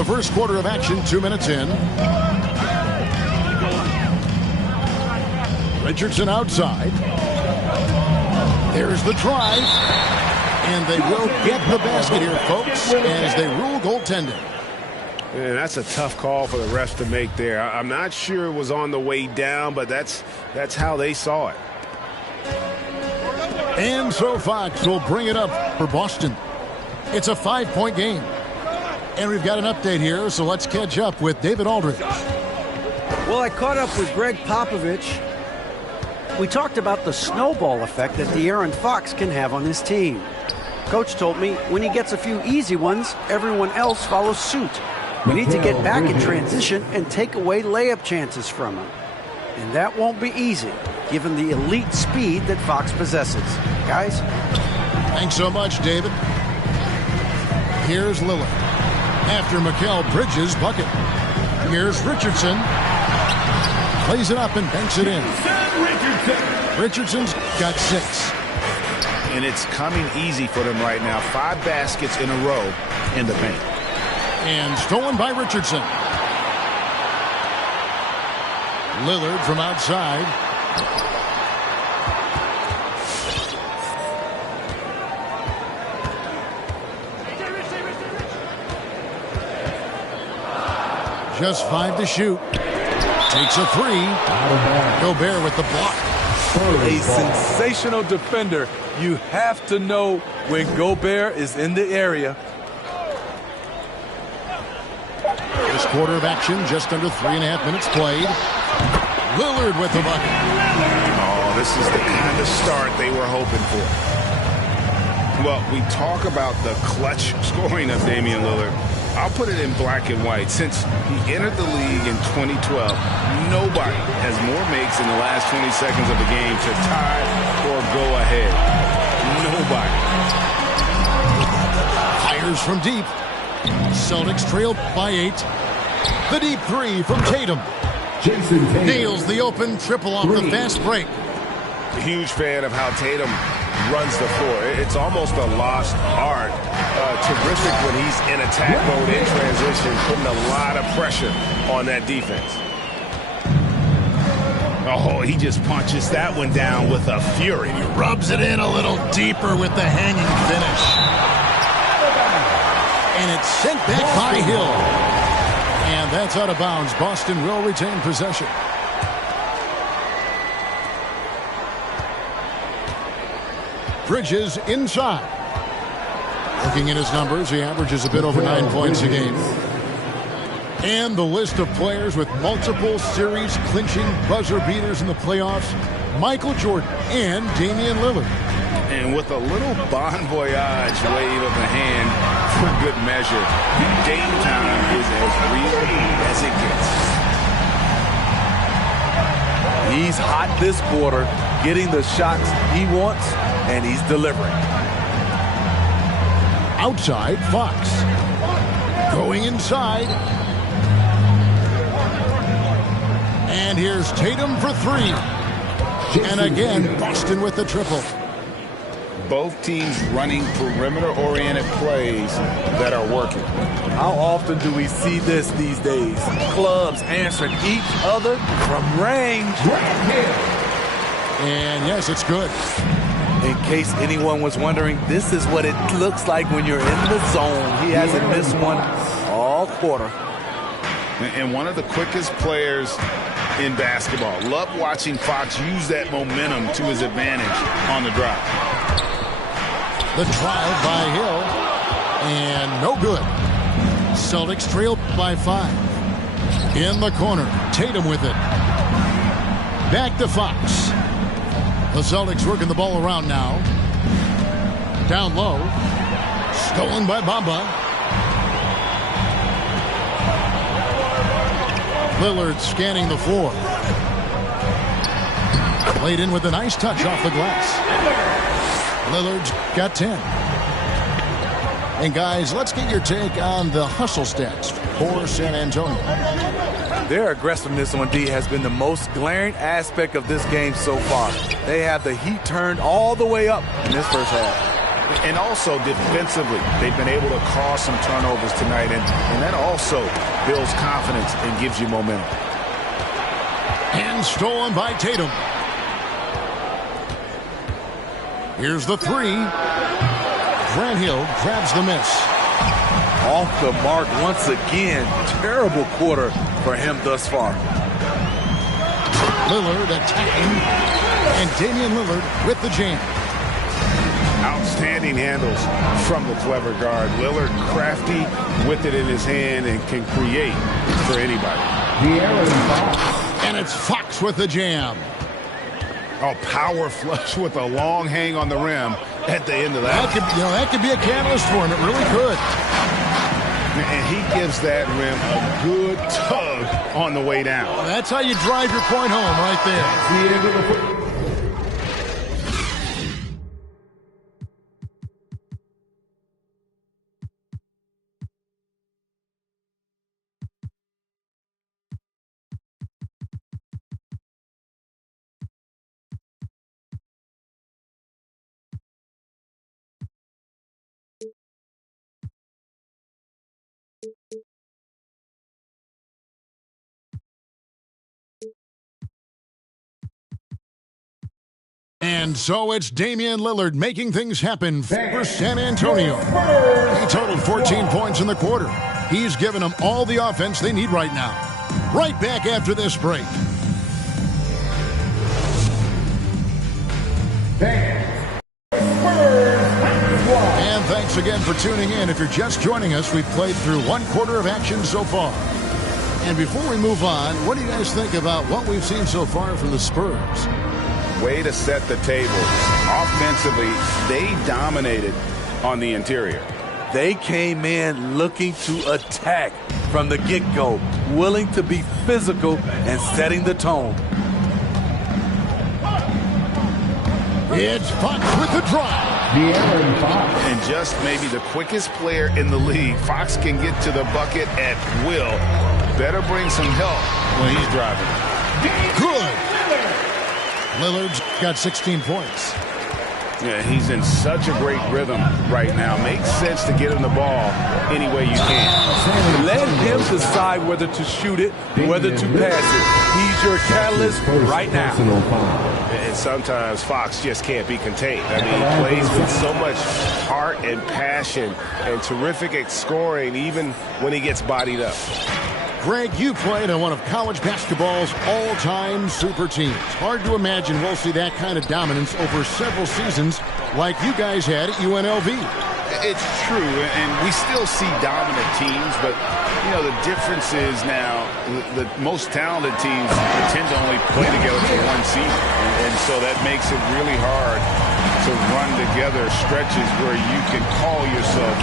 The first quarter of action, 2 minutes in. Richardson outside. There's the drive. And they will get the basket here, folks, as they rule goaltending. Man, that's a tough call for the refs to make there. I'm not sure it was on the way down, but that's how they saw it. And so Fox will bring it up for Boston. It's a 5-point game. And we've got an update here, so let's catch up with David Aldridge. Well, I caught up with Greg Popovich. We talked about the snowball effect that De'Aaron Fox can have on his team. Coach told me when he gets a few easy ones, everyone else follows suit. We need to get back in transition and take away layup chances from him. And that won't be easy, given the elite speed that Fox possesses. Guys? Thanks so much, David. Here's Lillard. After Mikal Bridges' bucket. Here's Richardson. Plays it up and banks it in. Richardson's got 6. And it's coming easy for them right now. 5 baskets in a row in the paint. And stolen by Richardson. Lillard from outside. Just 5 to shoot. Takes a 3. Gobert with the block. A sensational defender. You have to know when Gobert is in the area. This quarter of action, just under 3.5 minutes played. Lillard with the bucket. Oh, this is the kind of start they were hoping for. Well, we talk about the clutch scoring of Damian Lillard. I'll put it in black and white. Since he entered the league in 2012, nobody has more makes in the last 20 seconds of the game to tie or go ahead. Nobody. Fires from deep. Celtics trail by 8. The deep 3 from Tatum. Nails the open triple off the fast break. A huge fan of how Tatum runs the floor. It's almost a lost art. Terrific when he's in attack mode in transition, putting a lot of pressure on that defense. Oh, he just punches that one down with a fury. He rubs it in a little deeper with the hanging finish. And it's sent back by Hill. And that's out of bounds. Boston will retain possession. Bridges inside. Looking at his numbers, he averages a bit over 9 points a game. And the list of players with multiple series clinching buzzer beaters in the playoffs: Michael Jordan and Damian Lillard. And with a little bon voyage wave of the hand for good measure, Dame time is as real as it gets. He's hot this quarter, getting the shots he wants, and he's delivering. Outside, Fox. Going inside. And here's Tatum for 3. And again, Boston with the triple. Both teams running perimeter-oriented plays that are working. How often do we see this these days? Clubs answering each other from range. And yes, it's good. In case anyone was wondering, this is what it looks like when you're in the zone. He hasn't missed one all quarter. And one of the quickest players in basketball. Love watching Fox use that momentum to his advantage on the drive. The drive by Hill. And no good. Celtics trail by 5. In the corner, Tatum with it. Back to Fox. The Celtics working the ball around now. Down low. Stolen by Bamba. Lillard scanning the floor. Played in with a nice touch off the glass. Lillard's got 10. And guys, let's get your take on the hustle stats for San Antonio. Their aggressiveness on D has been the most glaring aspect of this game so far. They have the heat turned all the way up in this first half. And also defensively, they've been able to cause some turnovers tonight, and that also builds confidence and gives you momentum. And stolen by Tatum. Here's the three. Grant Hill grabs the miss. Off the mark once again. Terrible quarter for him thus far. Lillard attacking. And Damian Lillard with the jam. Outstanding handles from the clever guard. Lillard crafty with it in his hand and can create for anybody. And it's Fox with the jam. Oh, power flush with a long hang on the rim at the end of that. That could be a catalyst for him. It really could. And he gives that rim a good tug on the way down. Well, that's how you drive your point home right there. And so it's Damian Lillard making things happen for San Antonio. He totaled 14 points in the quarter. He's given them all the offense they need right now. Right back after this break. And thanks again for tuning in. If you're just joining us, we've played through one quarter of action so far. And before we move on, what do you guys think about what we've seen so far from the Spurs? Way to set the table. Offensively, they dominated on the interior. They came in looking to attack from the get-go, willing to be physical and setting the tone. It's Fox with the drive. And just maybe the quickest player in the league. Fox can get to the bucket at will. Better bring some help when he's driving. Good. Lillard's got 16 points. Yeah, he's in such a great rhythm right now. Makes sense to get him the ball any way you can. Let him decide whether to shoot it, whether to pass it. He's your catalyst right now. And sometimes Fox just can't be contained. I mean, he plays with so much heart and passion and terrific at scoring even when he gets bodied up. Greg, you played on one of college basketball's all-time super teams. Hard to imagine we'll see that kind of dominance over several seasons like you guys had at UNLV. It's true, and we still see dominant teams, but, you know, the difference is now the most talented teams tend to only play together for one season, and so that makes it really hard to run together stretches where you can call yourself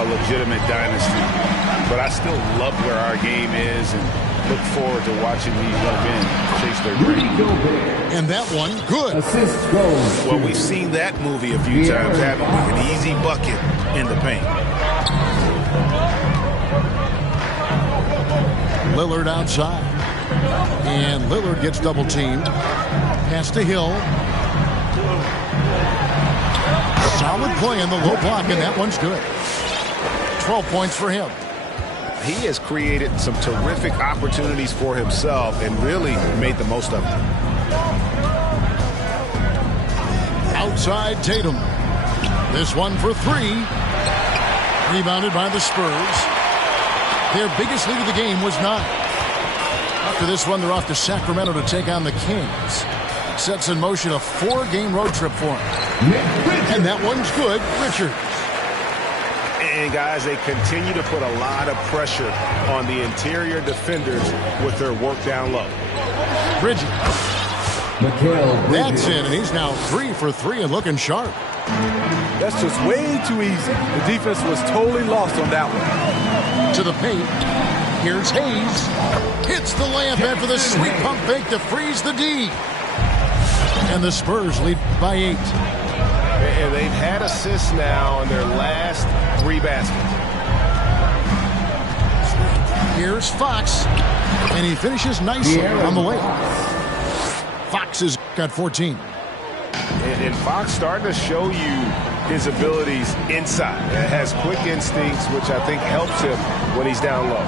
a legitimate dynasty. But I still love where our game is and look forward to watching these young men chase their dream. And that one, good. Assist goes. Well, we've seen that movie a few times, haven't we? An easy bucket in the paint. Lillard outside. And Lillard gets double teamed. Pass to Hill. Solid play in the low block, and that one's good. 12 points for him. He has created some terrific opportunities for himself and really made the most of them. Outside Tatum. This one for three. Rebounded by the Spurs. Their biggest lead of the game was 9. After this one, they're off to Sacramento to take on the Kings. Sets in motion a 4-game road trip for him. And that one's good. Richards. And, guys, they continue to put a lot of pressure on the interior defenders with their work down low. Bridges. That's in, and he's now 3 for 3 and looking sharp. That's just way too easy. The defense was totally lost on that one. To the paint. Here's Hayes. Hits the layup after the sweet pump fake to freeze the D. And the Spurs lead by 8. And they've had assists now in their last 3 baskets. Here's Fox. And he finishes nicely on the layup. Fox has got 14. And Fox starting to show you his abilities inside. Has quick instincts, which I think helps him when he's down low.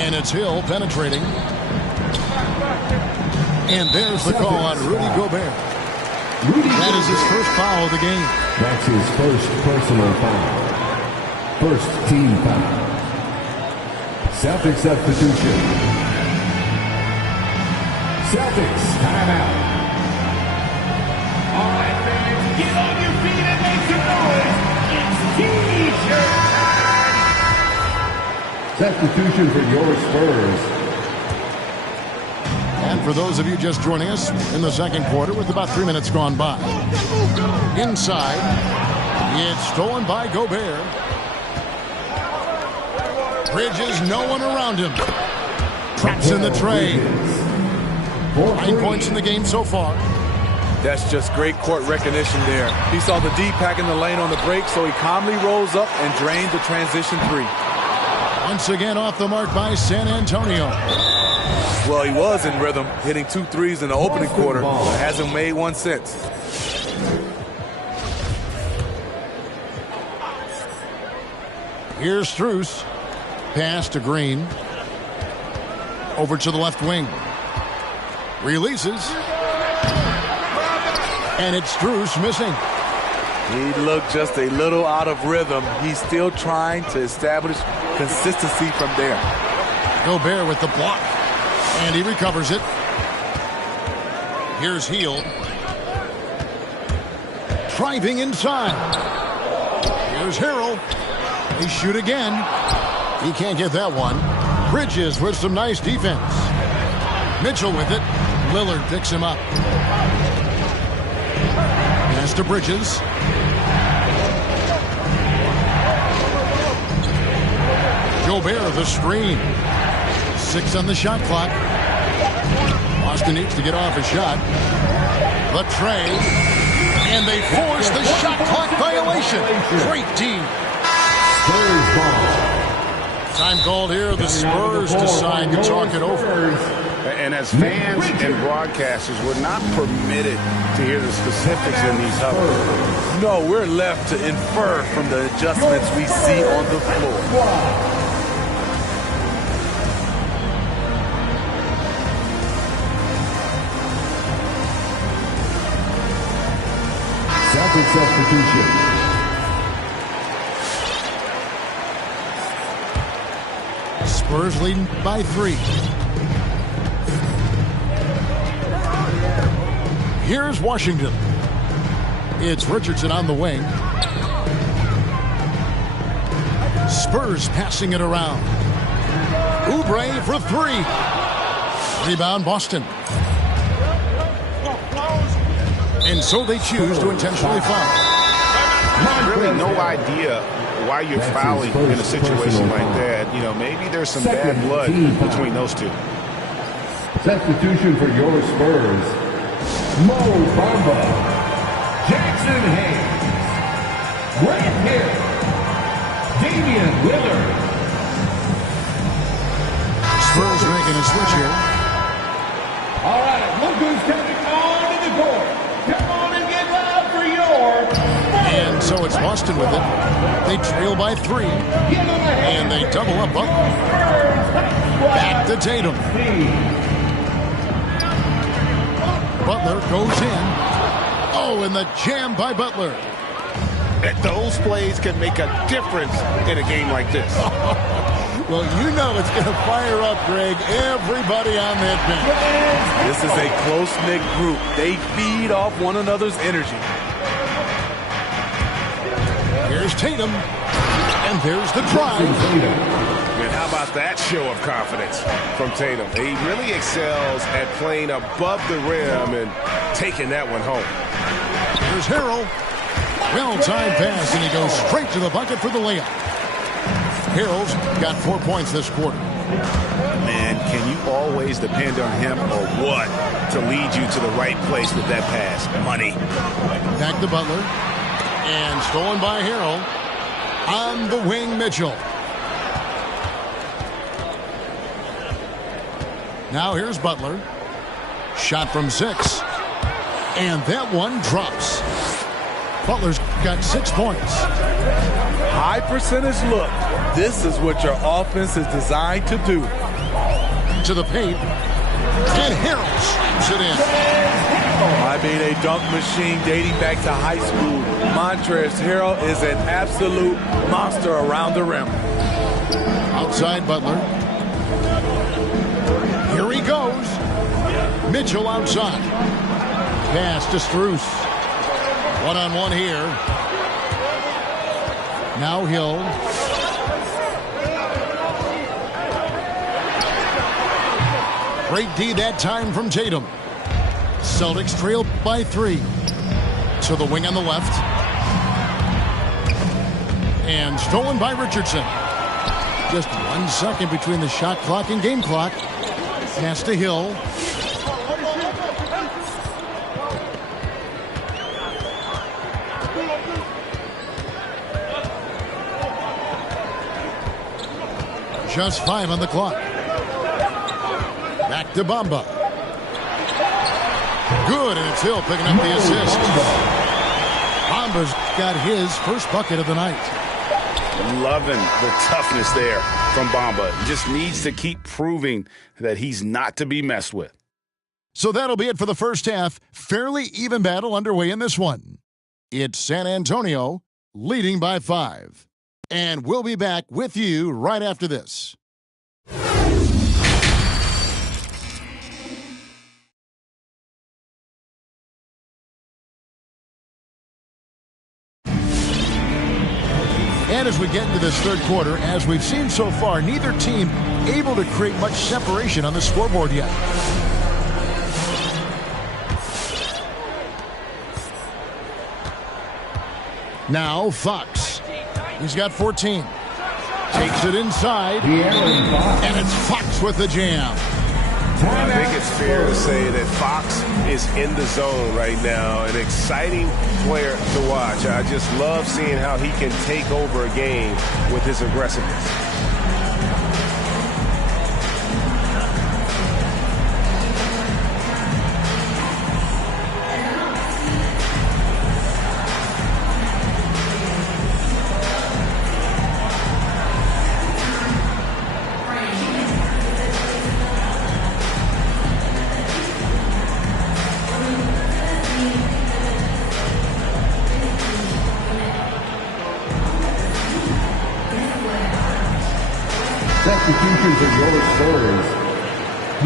And it's Hill penetrating. And there's the call on Rudy Gobert. That is his first foul of the game. That's his first personal foul. First team foul. Celtics substitution. Celtics timeout. All right, fans, get on your feet and make some noise. It's T-shirt time. Substitution for your Spurs. And for those of you just joining us in the second quarter with about 3 minutes gone by. Inside, it's stolen by Gobert. Bridges, no one around him. Traps in the tray. 9 points in the game so far. That's just great court recognition there. He saw the D pack in the lane on the break, so he calmly rolls up and drained the transition three. Once again off the mark by San Antonio. Well, he was in rhythm, hitting 2 threes in the opening quarter, but hasn't made one since. Here's Strus. Pass to Green. Over to the left wing. Releases. And it's Strus missing. He looked just a little out of rhythm. He's still trying to establish consistency from there. Gobert with the block. And he recovers it. Here's Hill. Driving inside. Here's Harrell. They shoot again. He can't get that one. Bridges with some nice defense. Mitchell with it. Lillard picks him up. Pass to Bridges. Gobert the screen. 6 on the shot clock. Boston needs to get off a shot. The tray. And they force the shot clock violation. Great team. Spurs ball. Time called here. The Spurs decide to talk it over. And as fans and broadcasters, we're not permitted to hear the specifics in these huddles. No, we're left to infer from the adjustments we see on the floor. Celtics substitution. Spurs leading by 3. Here's Washington. It's Richardson on the wing. Spurs passing it around. Oubre for 3. Rebound Boston. And so they choose to intentionally foul. Really no idea why you're fouling in a situation like that. You know, maybe there's some bad blood between those two. Substitution for your Spurs. Mo Bamba. Jackson Hayes. Grant Hill. Damian Lillard. Spurs making a switch here. All right, look who's coming on to the court. Come on and get loud for your... And so it's Boston with it. They trail by 3. And they double up Butler. Back to Tatum. Butler goes in. Oh, and the jam by Butler. Those plays can make a difference in a game like this. Well, you know it's going to fire up, Greg, everybody on that bench. This is a close-knit group. They feed off one another's energy. Here's Tatum. And there's the drive. And how about that show of confidence from Tatum? He really excels at playing above the rim and taking that one home. Here's Harrell. Well-timed pass, and he goes straight to the bucket for the layup. Harrell's got 4 points this quarter. Man, can you always depend on him or what to lead you to the right place with that pass? Money. Back to Butler. And stolen by Harrell. On the wing, Mitchell. Now here's Butler. Shot from 6. And that one drops. Butler's got 6 points. High percentage look. This is what your offense is designed to do. To the paint. And Harrell slams it in. I mean, a dunk machine dating back to high school. Montrezl Harrell is an absolute monster around the rim. Outside Butler. Here he goes. Mitchell outside. Pass to Strus. One-on-one here. Now Hill. Great D that time from Tatum. Celtics trail by 3. To the wing on the left. And stolen by Richardson. Just 1 second between the shot clock and game clock. Pass to Hill. Just 5 on the clock. Back to Bamba. Good, and it's Hill picking up the assist. Bamba's got his first bucket of the night. Loving the toughness there from Bamba. Just needs to keep proving that he's not to be messed with. So that'll be it for the first half. Fairly even battle underway in this one. It's San Antonio leading by 5. And we'll be back with you right after this. And as we get into this third quarter, as we've seen so far, neither team able to create much separation on the scoreboard yet. Now Fox. He's got 14. Takes it inside. And it's Fox with the jam. I think it's fair to say that Fox is in the zone right now. An exciting player to watch. I just love seeing how he can take over a game with his aggressiveness. Substitutions of your SPURS.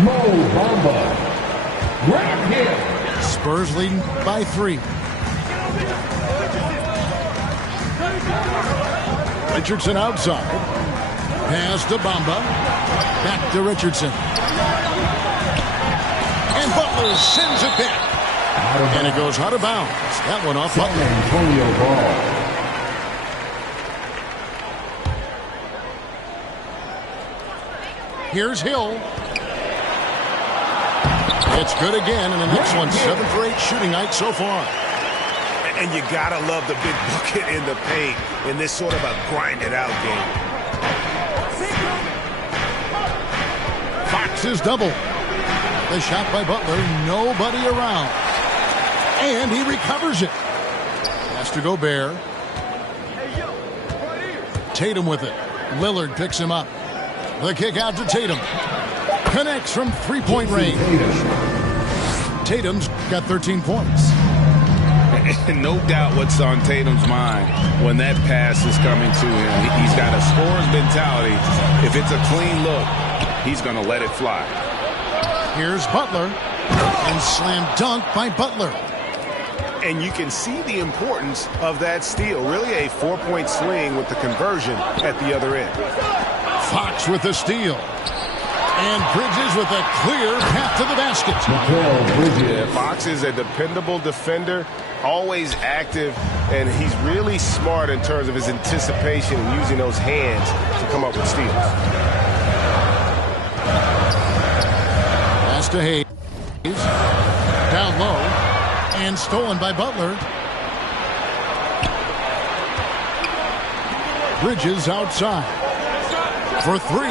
Mo Bamba. Grab him. Spurs leading by 3. Richardson outside. Pass to Bamba. Back to Richardson. And Butler sends it back. And it goes out of bounds. That one off Butler. Antonio ball. Here's Hill. It's good again, and the next one, 7 for 8 shooting night so far. And you gotta love the big bucket in the paint in this sort of a grinded-out game. Fox is double. The shot by Butler, nobody around. And he recovers it. Has to go Bear. Tatum with it. Lillard picks him up. The kick out to Tatum. Connects from three-point range. Tatum's got 13 points. And no doubt what's on Tatum's mind when that pass is coming to him. He's got a scorer's mentality. If it's a clean look, he's going to let it fly. Here's Butler. And slam dunk by Butler. And you can see the importance of that steal. Really a 4-point swing with the conversion at the other end. Fox with the steal. And Bridges with a clear path to the basket. Yeah, Fox is a dependable defender, always active, and he's really smart in terms of his anticipation and using those hands to come up with steals. Pass to Hayes. Down low. And stolen by Butler. Bridges outside. For 3,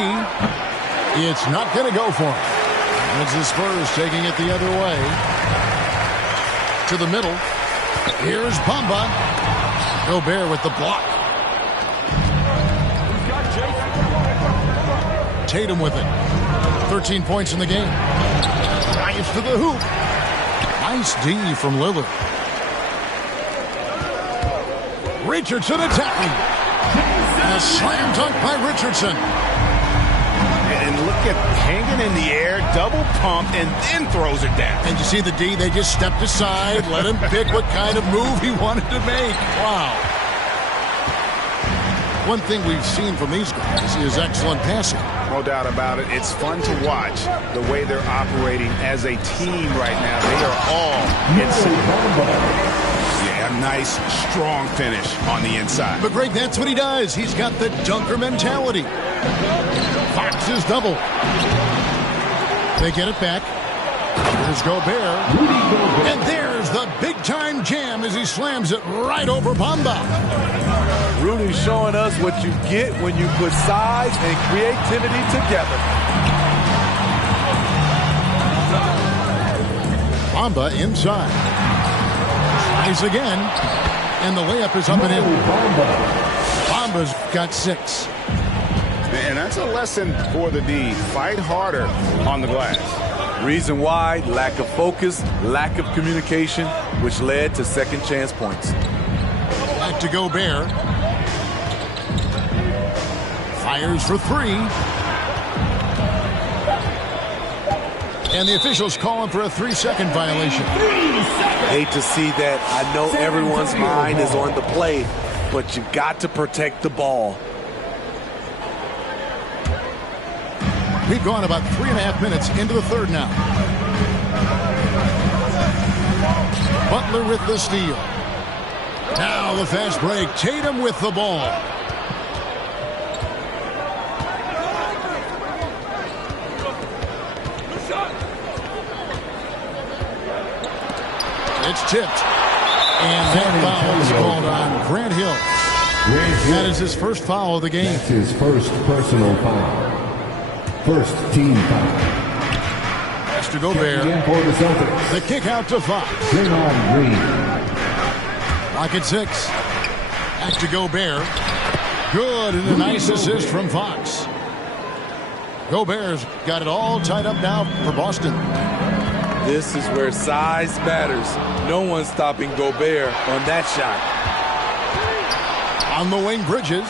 it's not going to go for him. It's the Spurs taking it the other way. To the middle. Here's Bamba. Gobert with the block. Tatum with it. 13 points in the game. Drives to the hoop. Nice D from Lillard. Richardson attacking. And a slam dunk by Richardson. And look at hanging in the air, double pump, and then throws it down. And you see the D, they just stepped aside, let him pick what kind of move he wanted to make. Wow. One thing we've seen from these guys is excellent passing. No doubt about it. It's fun to watch the way they're operating as a team right now. They are all in sync. Yeah, a nice, strong finish on the inside. But, Greg, that's what he does. He's got the dunker mentality. Fox is double. They get it back. Here's Gobert. And there's the big-time jam as he slams it right over Bamba. Rudy's showing us what you get when you put size and creativity together. Bamba inside. Tries again. And the layup is up and in. Bamba's got 6. And that's a lesson for the D. Fight harder on the glass. Reason why, lack of focus, lack of communication, which led to second chance points. Back to Gobert. Fires for 3. And the officials calling for a 3-second violation. Hate to see that. I know everyone's mind is on the play, but you got to protect the ball. We've gone about 3.5 minutes into the third now. Butler with the steal. Now the fast break. Tatum with the ball. It's tipped. And that foul is called on Grant Hill. That is his first foul of the game. That's his first personal foul. First team foul. That's to Gobert. For the Celtics. The kick out to Fox. Draymond Green. Lock at 6. Back to Gobert. Good, and a nice assist from Fox. Gobert's got it all tied up now for Boston. This is where size matters. No one's stopping Gobert on that shot. On the wing, Bridges.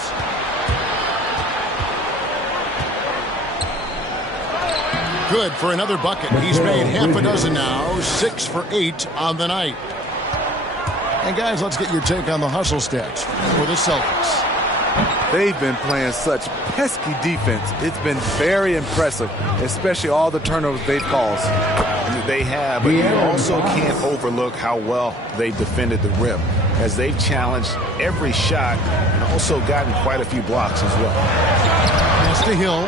Good for another bucket. He's made half a dozen now. 6 for 8 on the night. And guys, let's get your take on the hustle stats for the Celtics. They've been playing such pesky defense. It's been very impressive, especially all the turnovers they've caused. They have, but you also can't overlook how well they've defended the rim, as they've challenged every shot and also gotten quite a few blocks as well. Pass to Hill.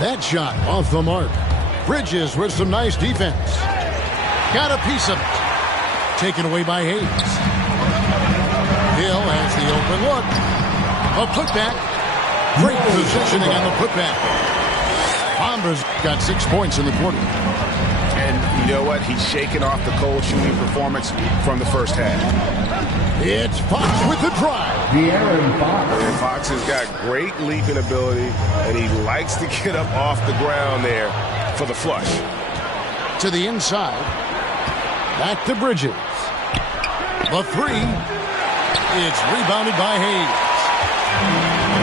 That shot off the mark. Bridges with some nice defense. Got a piece of it. Taken away by Hayes. Hill has the open look. A putback. Great positioning on the putback. Bamba's got 6 points in the quarter. And you know what? He's shaking off the cold shooting performance from the first half. It's Fox with the drive. De'Aaron Fox. And Fox has got great leaping ability, and he likes to get up off the ground there for the flush. To the inside. Back to Bridges. The 3. It's rebounded by Hayes.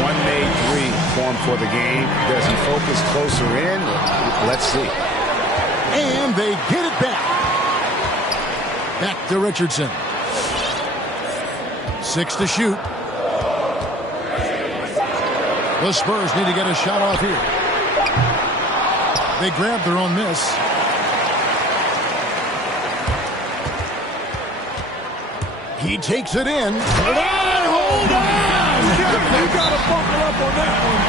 One made 3 formed for the game. Does he focus closer in? Let's see. And they get it back. Back to Richardson. 6 to shoot. The Spurs need to get a shot off here. They grab their own miss. He takes it in. Hold on! You got to buckle up on that one.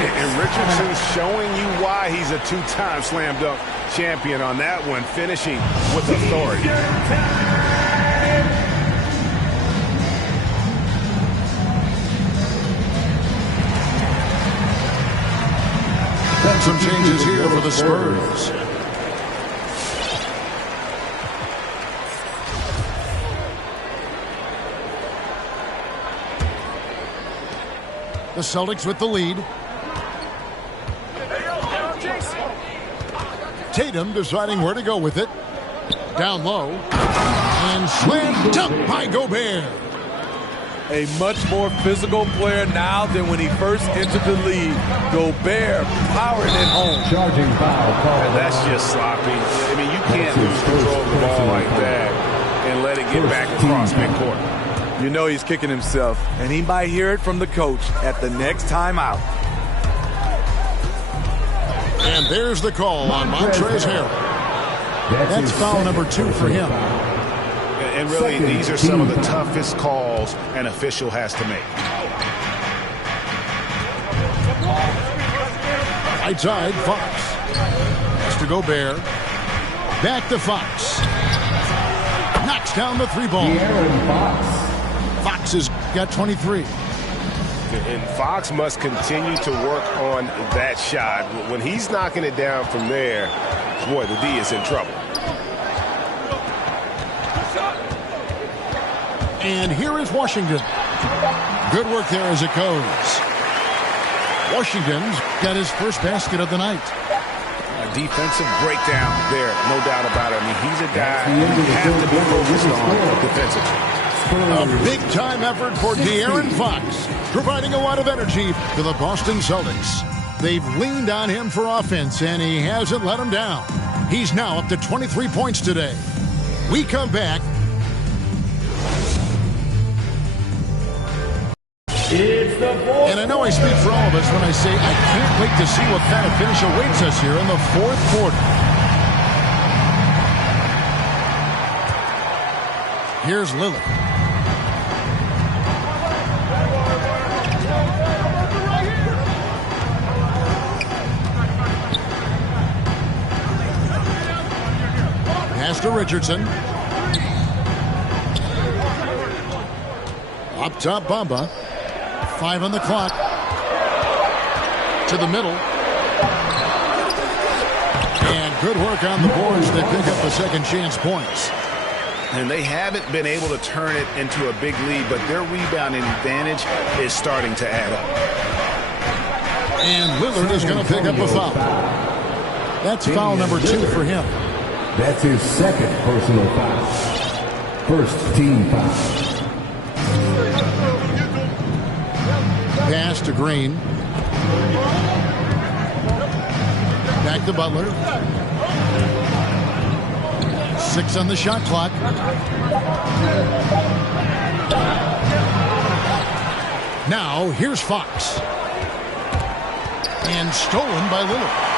And Richardson's showing you why he's a 2-time slam dunk champion on that one, finishing with authority. Some changes here for the Spurs. The Celtics with the lead. Tatum deciding where to go with it. Down low. And slam dunk by Gobert. A much more physical player now than when he first entered the league. Gobert powering it home. Charging foul call. And that's just sloppy. I mean, you can't lose control of the ball like that and let it get back across midcourt. You know he's kicking himself, and he might hear it from the coach at the next timeout. And there's the call on Montrezl Harrell. That's foul number 2 for him. And really, these are some of the toughest calls an official has to make. Right side, Fox. Pass to Gobert. Back to Fox. Knocks down the 3-ball. Fox has got 23. And Fox must continue to work on that shot. When he's knocking it down from there, boy, the D is in trouble. And here is Washington. Good work there as it goes. Washington's got his first basket of the night. A defensive breakdown there, no doubt about it. I mean, he's a guy you have to be focused on defensively. A big-time effort for De'Aaron Fox, providing a lot of energy to the Boston Celtics. They've leaned on him for offense, and he hasn't let them down. He's now up to 23 points today. We come back. And I know I speak for all of us when I say I can't wait to see what kind of finish awaits us here in the fourth quarter. Here's Lillard. Pass to Richardson. Up top, Bamba. 5 on the clock. To the middle. And good work on the boards that pick up the second chance points. And they haven't been able to turn it into a big lead, but their rebounding advantage is starting to add up. And Lillard is going to pick up a foul. That's foul number 2 for him. That's his second personal foul. First team foul. Pass to Green. Back to Butler. 6 on the shot clock. Now, here's Fox. And stolen by Lillard.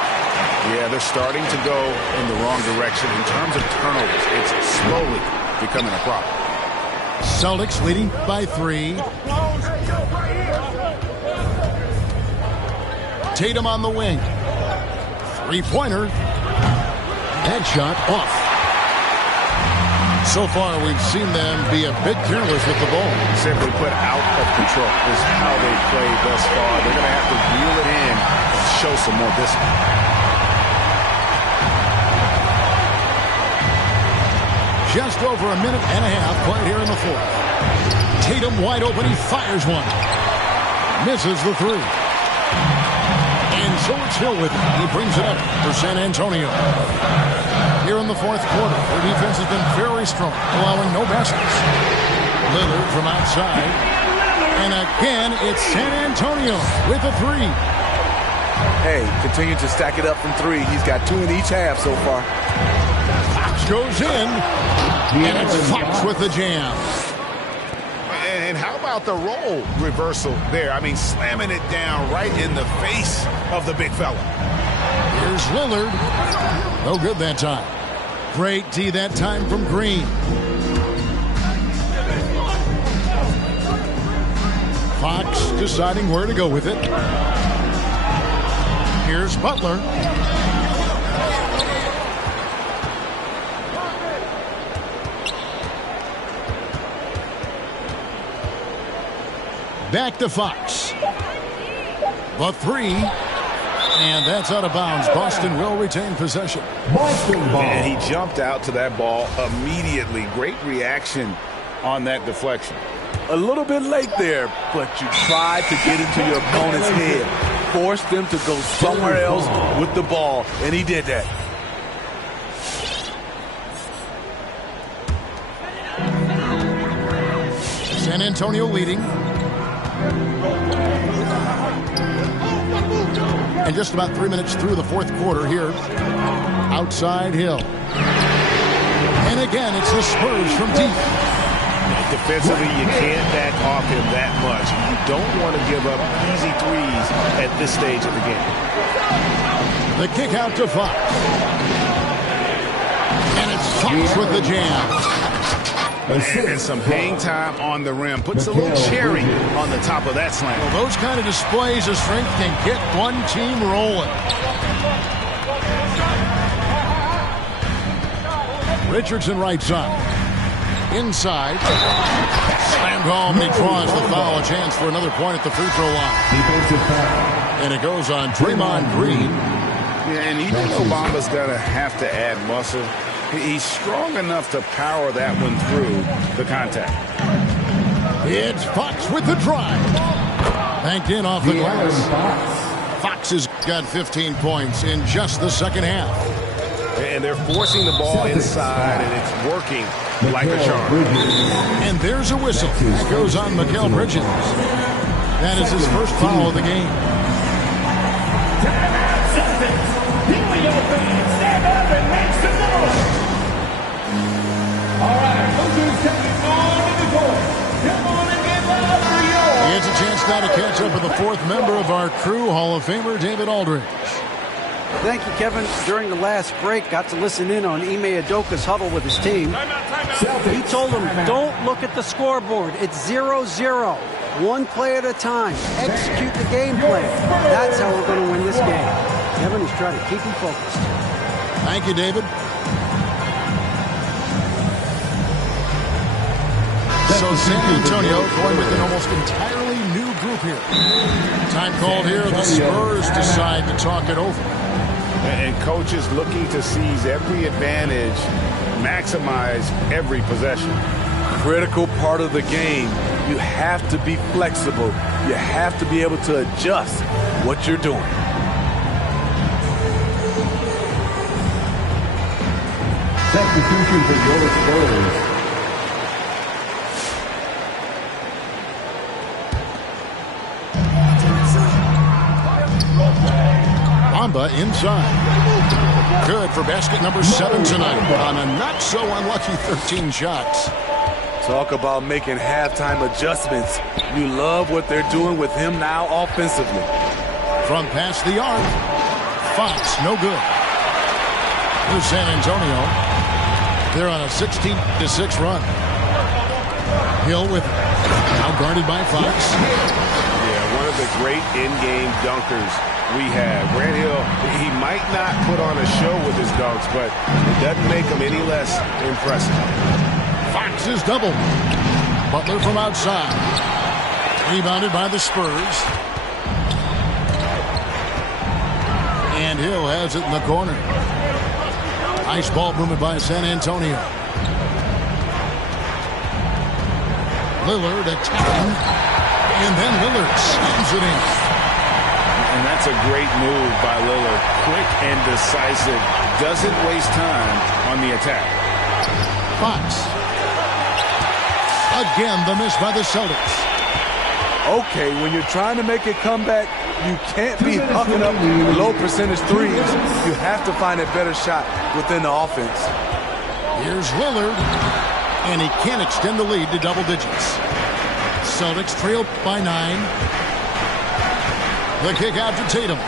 Yeah, they're starting to go in the wrong direction in terms of turnovers. It's slowly becoming a problem. Celtics leading by 3. Tatum on the wing. 3-pointer. That shot off. So far, we've seen them be a bit careless with the ball. Simply put, out of control is how they played thus far. They're going to have to reel it in and show some more discipline. Just over a minute and a half played here in the fourth. Tatum wide open. He fires one. Misses the 3. And so it's Hill with it. He brings it up for San Antonio. Here in the fourth quarter, their defense has been very strong, allowing no baskets. Lillard from outside. And again, it's San Antonio with a 3. Hey, continue to stack it up from 3. He's got 2 in each half so far. Fox goes in. And it's Fox with the jam. And how about the role reversal there? I mean, slamming it down right in the face of the big fella. Here's Lillard. No good that time. Great D that time from Green. Fox deciding where to go with it. Here's Butler. Back to Fox. The 3. And that's out of bounds. Boston will retain possession. Boston ball. And he jumped out to that ball immediately. Great reaction on that deflection. A little bit late there, but you tried to get into your opponent's head. Force them to go somewhere else with the ball, and he did that. San Antonio leading. And just about 3 minutes through the fourth quarter here. Outside Hill. And again, it's the Spurs from deep. Defensively, you can't back off him that much. You don't want to give up easy threes at this stage of the game. The kick out to Fox. And it's Fox with the jam. And some hang time on the rim. Puts a little cherry on the top of that slam. Well, those kind of displays of strength can get one team rolling. Richardson right side. Inside. Slammed home, and he draws the foul. A chance for another point at the free throw line. And it goes on Draymond Green. Yeah, and even though Bamba's going to have to add muscle, he's strong enough to power that one through the contact. It's Fox with the drive. Banked in off the glass. Fox has got 15 points in just the second half. And they're forcing the ball inside, and it's working like a charm. And there's a whistle. It goes on Mikal Bridges. That is his first foul of the game. Stand up and make some noise. All right, look who's coming on to the court. Come on and get loud for yours. It's a chance now to catch up with the fourth member of our crew, Hall of Famer David Aldridge. Thank you, Kevin. During the last break, got to listen in on Ime Udoka's huddle with his team. He told them, don't look at the scoreboard. It's 0-0. One play at a time. Execute the game plan. That's how we're going to win this game. Kevin is trying to keep him focused. Thank you, David. So San Antonio going with an almost entirely new group here. Time called here. The Spurs decide to talk it over. And coaches looking to seize every advantage, maximize every possession. Critical part of the game. You have to be flexible. You have to be able to adjust what you're doing. Substitution for your Spurs. Bamba inside. Good for basket number 7 tonight on a not-so-unlucky 13 shots. Talk about making halftime adjustments. You love what they're doing with him now offensively. From past the arc, Fox, no good. Here's San Antonio. They're on a 16-6 run. Hill with it. Now guarded by Fox. Yeah, one of the great in-game dunkers we have. Grant Hill, he might not put on a show with his dunks, but it doesn't make him any less impressive. Fox is doubled. Butler from outside. Rebounded by the Spurs. And Hill has it in the corner. Nice ball movement by San Antonio. Lillard attacking. And then Lillard slams it in. And that's a great move by Lillard. Quick and decisive. Doesn't waste time on the attack. Fox. Again, the miss by the Celtics. Okay, when you're trying to make a comeback, you can't be hucking up low percentage threes. You have to find a better shot within the offense. Here's Lillard. And he can't extend the lead to double digits. Celtics trail by 9. The kick out to Tatum.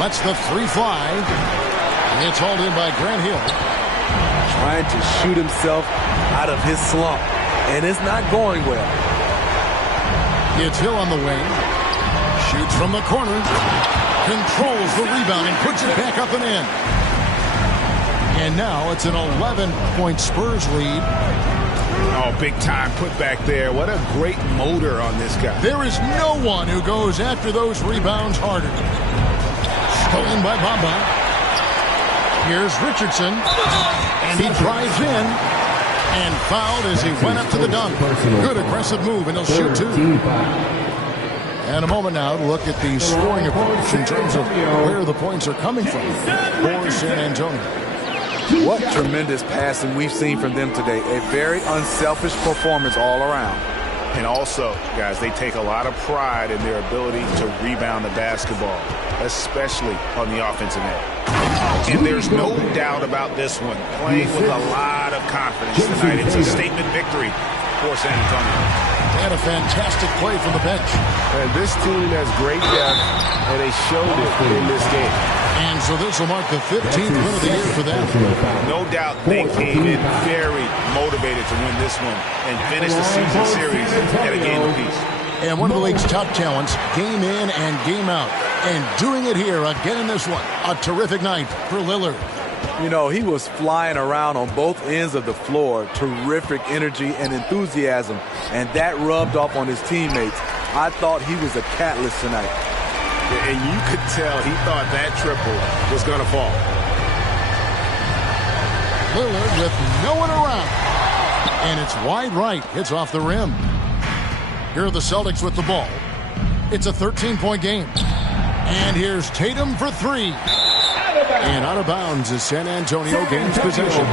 Lets the three fly. It's hauled in by Grant Hill. Trying to shoot himself out of his slump. And it's not going well. It's Hill on the wing. Shoots from the corner. Controls the rebound and puts it back up and in. And now it's an 11-point Spurs lead. Oh, big time put back there. What a great motor on this guy. There is no one who goes after those rebounds harder. Stolen by Bamba. Here's Richardson. And he drives in. And fouled as he went up to the dunk. Good aggressive move, and he'll shoot two. And a moment now to look at the scoring approach in terms of where the points are coming from for San Antonio. What tremendous passing we've seen from them today. A very unselfish performance all around. And also, guys, they take a lot of pride in their ability to rebound the basketball, especially on the offensive end. And there's no doubt about this one. Playing with a lot of confidence tonight. It's a statement victory for San Antonio. And a fantastic play from the bench. And this team has great depth, and they showed it in this game. And so this will mark the 15th win of the year for them. No doubt they came in very motivated to win this one and finish the season series at a game apiece. And one of the league's top talents, game in and game out. And doing it here again in this one. A terrific night for Lillard. You know, he was flying around on both ends of the floor. Terrific energy and enthusiasm. And that rubbed off on his teammates. I thought he was a catalyst tonight. And you could tell he thought that triple was going to fall. Lillard with no one around. And it's wide right. It's off the rim. Here are the Celtics with the ball. It's a 13-point game. And here's Tatum for three. And out of bounds as San Antonio gains possession.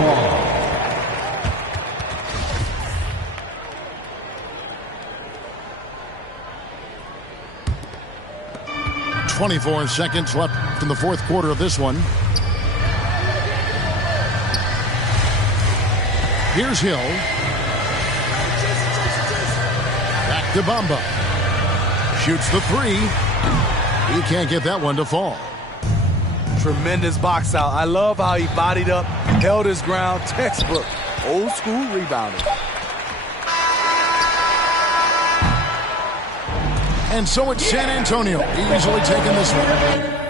24 seconds left in the fourth quarter of this one. Here's Hill. Back to Bamba. Shoots the three. He can't get that one to fall. Tremendous box out. I love how he bodied up, held his ground. Textbook. Old school rebounding. And so it's San Antonio easily taking this one.